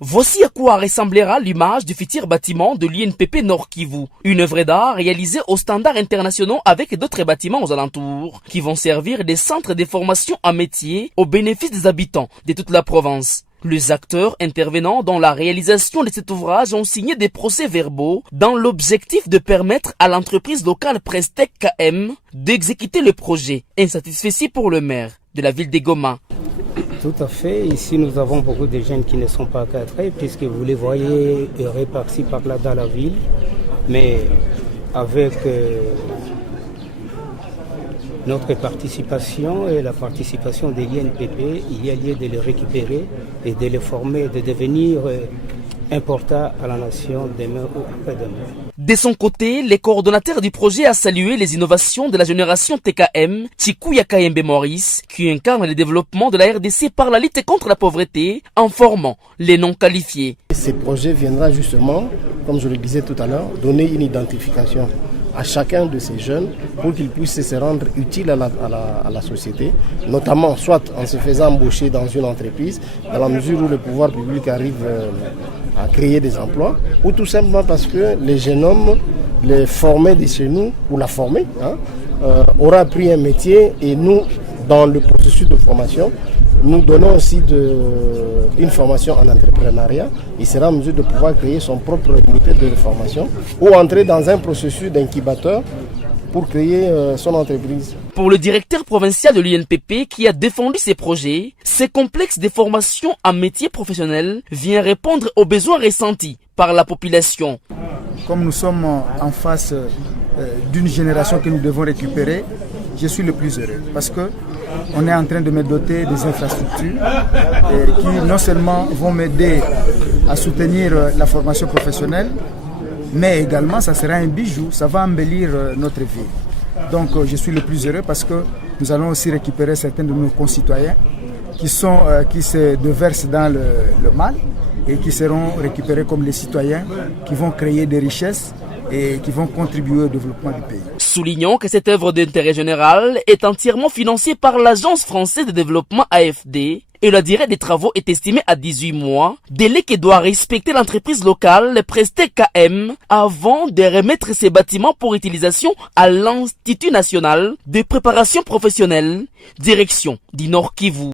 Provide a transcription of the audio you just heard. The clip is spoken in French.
Voici à quoi ressemblera l'image du futur bâtiment de l'INPP Nord Kivu. Une œuvre d'art réalisée aux standards internationaux avec d'autres bâtiments aux alentours qui vont servir des centres de formation en métier au bénéfice des habitants de toute la province. Les acteurs intervenant dans la réalisation de cet ouvrage ont signé des procès-verbaux dans l'objectif de permettre à l'entreprise locale Prestec KM d'exécuter le projet, insatisfait pour le maire de la ville de Goma. Tout à fait. Ici, nous avons beaucoup de jeunes qui ne sont pas cadrés, puisque vous les voyez répartis par-là dans la ville. Mais avec notre participation et la participation de l'INPP, il y a lieu de les récupérer et de les former, de devenir importants à la nation demain ou après-demain. De son côté, le coordonnateur du projet a salué les innovations de la génération TKM, Chikuya Kayembe Maurice, qui incarne le développement de la RDC par la lutte contre la pauvreté en formant les non qualifiés. Ce projet viendra justement, comme je le disais tout à l'heure, donner une identification à chacun de ces jeunes pour qu'ils puissent se rendre utiles à la société, notamment soit en se faisant embaucher dans une entreprise, dans la mesure où le pouvoir public arrive à créer des emplois, ou tout simplement parce que les jeunes hommes, les formés de chez nous, ou la formée, aura appris un métier et nous, dans le processus de formation, nous donnons aussi une formation en entrepreneuriat. Il sera en mesure de pouvoir créer son propre unité de formation ou entrer dans un processus d'incubateur pour créer son entreprise. Pour le directeur provincial de l'INPP qui a défendu ces projets, ce complexe de formation en métier professionnel vient répondre aux besoins ressentis par la population. Comme nous sommes en face d'une génération que nous devons récupérer, je suis le plus heureux parce que on est en train de me doter des infrastructures qui non seulement vont m'aider à soutenir la formation professionnelle, mais également ça sera un bijou, ça va embellir notre vie. Donc je suis le plus heureux parce que nous allons aussi récupérer certains de nos concitoyens qui se déversent dans le mal et qui seront récupérés comme les citoyens qui vont créer des richesses et qui vont contribuer au développement du pays. Soulignons que cette œuvre d'intérêt général est entièrement financée par l'Agence française de développement AFD et la durée des travaux est estimée à 18 mois, délai que doit respecter l'entreprise locale Prestec KM avant de remettre ces bâtiments pour utilisation à l'Institut national de préparation professionnelle, direction du Nord Kivu.